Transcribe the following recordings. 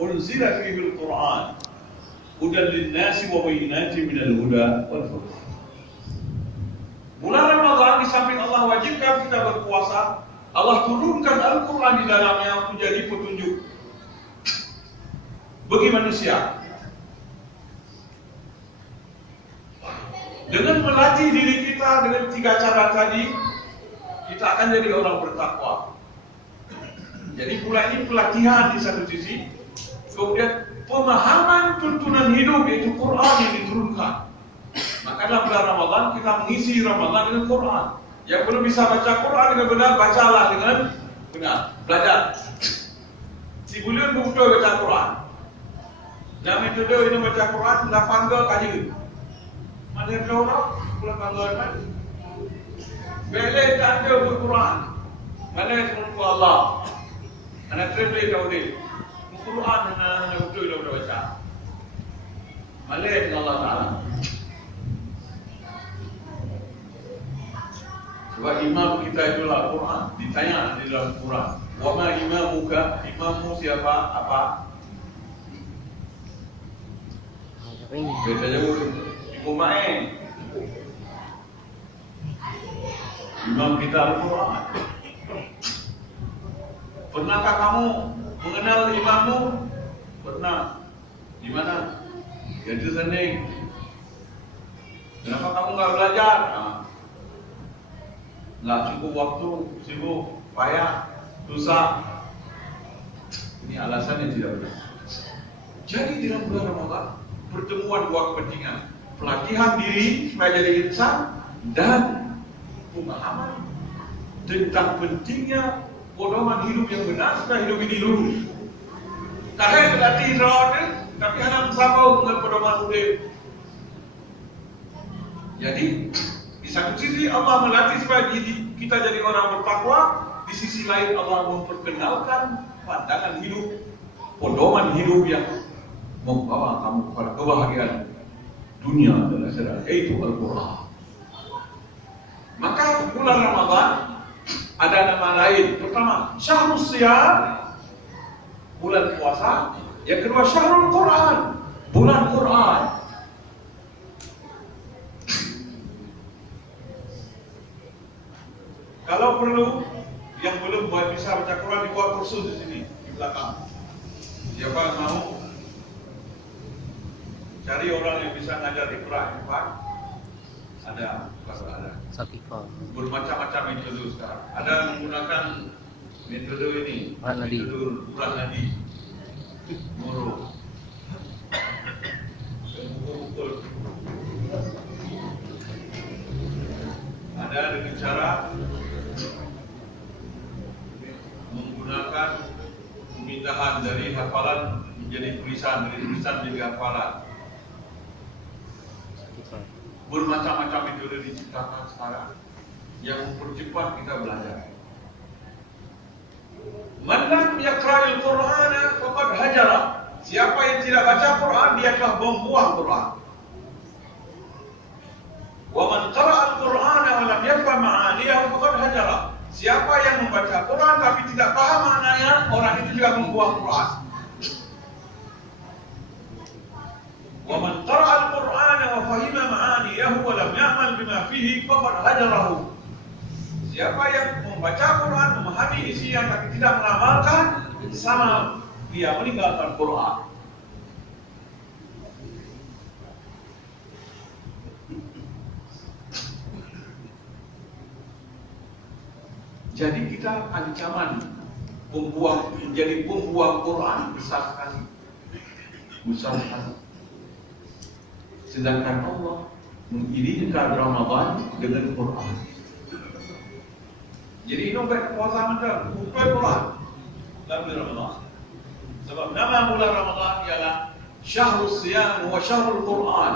unzila fihi al-Qur'an hudan lin-nasi wa bayyinatin minal huda wal furqan. Bulan Ramadan di samping Allah wajibkan kita berpuasa, Allah turunkan Al-Quran di dalamnya untuk jadi petunjuk bagi manusia. Dengan melatih diri kita dengan 3 cara tadi, kita akan jadi orang bertakwa. Jadi bulan ini pelatihan di satu sisi, kemudian pemahaman tuntunan hidup yaitu Quran yang diturunkan. Maka dalam bulan Ramadan kita mengisi Ramadan dengan Quran. Yang belum bisa baca Quran dengan benar, bacalah dengan benar. Belajar. Si bulan betul baca Quran. Dan metode ini baca Quran 8 kali. Mana yang orang bulan Ramadan? Bela tak ada Quran. Mana yang menurut Allah? Anak terlebih dahulu. Quran hanya betul dah baca. Malaikat Allah Taala. Sebab imam kita itulah Quran. Ditanya di dalam Quran, wa ma imamuka? Imammu siapa? Apa? Kita jawab Ibu Ma'in. Imam kita Al-Quran. Pernahkah kamu mengenal imammu? Pernah. Di mana? Jadi sendiri. Kenapa kamu enggak belajar? Enggak cukup waktu, sibuk, payah, susah. Ini alasannya tidak benar. Jadi dalam bulan Ramadan pertemuan 2 kepentingan, pelatihan diri supaya jadi insan dan pemahaman tentang pentingnya pedoman hidup yang benar supaya hidup ini lurus. Karena yang berarti rawatnya, tapi anak bersama dengan pedoman hidup. Jadi di satu sisi Allah melatih supaya kita jadi orang bertakwa, di sisi lain Allah memperkenalkan pandangan hidup, pedoman hidup yang membawa kamu kepada kebahagiaan dunia dan akhirat, yaitu Al-Quran. Maka bulan Ramadan ada nama lain. Pertama, Syahrus Shiyam, bulan puasa. Yang kedua, Syahrul Quran, bulan Quran. Kalau perlu, yang belum bisa baca Quran dibuat kursus di sini di belakang. Siapa yang mau? Cari orang yang bisa ngajar Iqra, ada, ada. Bermacam-macam metode sekarang. Ada yang menggunakan metode ini, metode Quran Nadi, Moro. Ada dengan cara menggunakan pemindahan dari hafalan menjadi tulisan, dari tulisan menjadi hafalan. Bermacam-macam metode diciptakan sekarang yang mempercepat kita belajar. Man lam yaqra'il Qur'ana faqad hajara. Siapa yang tidak baca Quran, dia telah membuang Quran. Wa man qara'al Qur'ana wa lam yafham ma'aniyahu faqad hajara. Siapa yang membaca Quran tapi tidak paham maknanya, orang itu juga membuang Quran. Wa man qara'al Qur'ana wa fahima ma'aniyahu wa lam ya'mal bima fihi faqad hajarahu. Siapa yang membaca Quran, memahami isinya tapi tidak mengamalkan, sama dia meninggalkan Quran. Jadi kita ancaman menjadi pembuang Quran besar sekali. Besar sekali. Sedangkan Allah mengirinkan Ramadan dengan Quran. Jadi ini baik puasa macam bukan Quran dalam bulan Ramadan. Sebab nama bulan Ramadan ialah Syahrus Shiyam wa Syahrul Quran.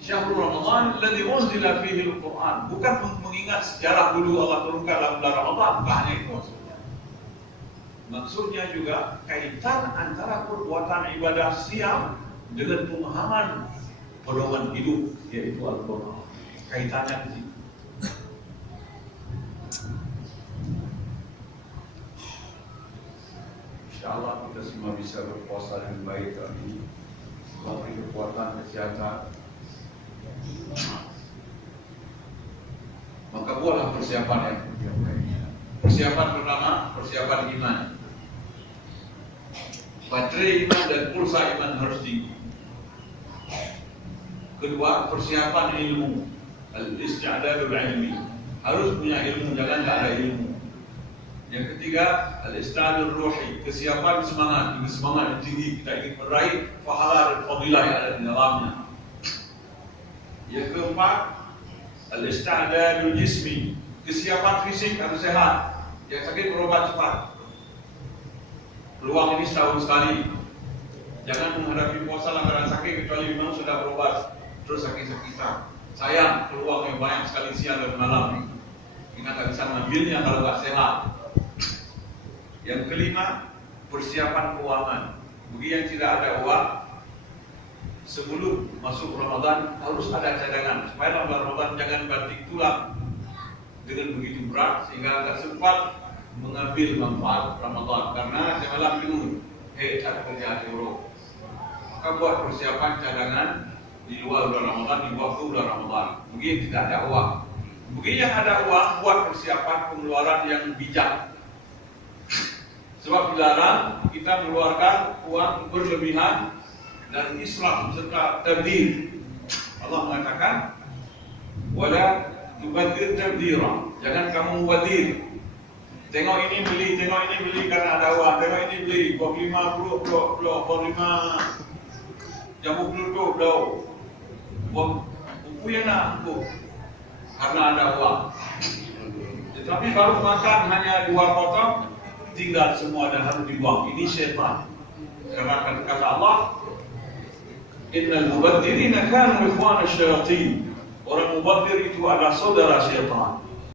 Syahrul Ramadan alladzi unzila fihi al-Quran. Bukan mengingat sejarah dulu Allah turunkan dalam bulan Ramadan, bukan hanya itu maksudnya. Maksudnya juga kaitan antara perbuatan ibadah siam dengan pemahaman pedoman hidup, yaitu Al-Quran. Kaitannya di situ. insyaallah kita semua bisa berpuasa dengan baik. Amin. Allah beri kekuatan, kesehatan. Maka buatlah persiapan ya. Persiapan pertama, persiapan iman. Baterai iman dan pulsa iman harus tinggi. Kedua, persiapan ilmu. Al-isti'dadul ilmi. Harus punya ilmu, jangan tak ada ilmu. Yang ketiga, al-isti'dadul ruhi. Kesiapan semangat, dengan semangat yang tinggi kita ingin meraih pahala dan fadilah yang ada di dalamnya. Yang keempat, al-isti'dadul jismi. Kesiapan fisik harus sehat. Yang sakit berobat cepat. Peluang ini setahun sekali. Jangan menghadapi puasa lantaran sakit kecuali memang sudah berobat terus sakit-sakitan. Sayang, peluang yang banyak sekali siang dan malam. Kita tak bisa mengambilnya kalau tak sehat. Yang kelima, persiapan keuangan. Bagi yang tidak ada uang, sebelum masuk Ramadan harus ada cadangan supaya dalam Ramadan jangan banting tulang dengan begitu berat sehingga tak sempat mengambil manfaat Ramadan karena semalam penuh tak kerja euro. Maka buat persiapan cadangan di luar bulan Ramadan, di waktu bulan Ramadan. Mungkin tidak ada uang. Mungkin yang ada uang buat persiapan pengeluaran yang bijak. Sebab dilarang kita mengeluarkan uang berlebihan dan israf serta tabdzir. Allah mengatakan, "Wala tubadzir tabdzira." Jangan kamu mubadzir. Tengok ini beli karena ada uang. Tengok ini beli, buat 5 jamu peluduk blau. Buat buku yang nak buku karena ada uang. Tetapi baru makan hanya 2 potong, tinggal semua dan harus dibuang. Ini syaitan. Karena kata Allah, Innal mubadzirina kanu ikhwana syayatin. Orang mubadzir itu adalah saudara syaitan.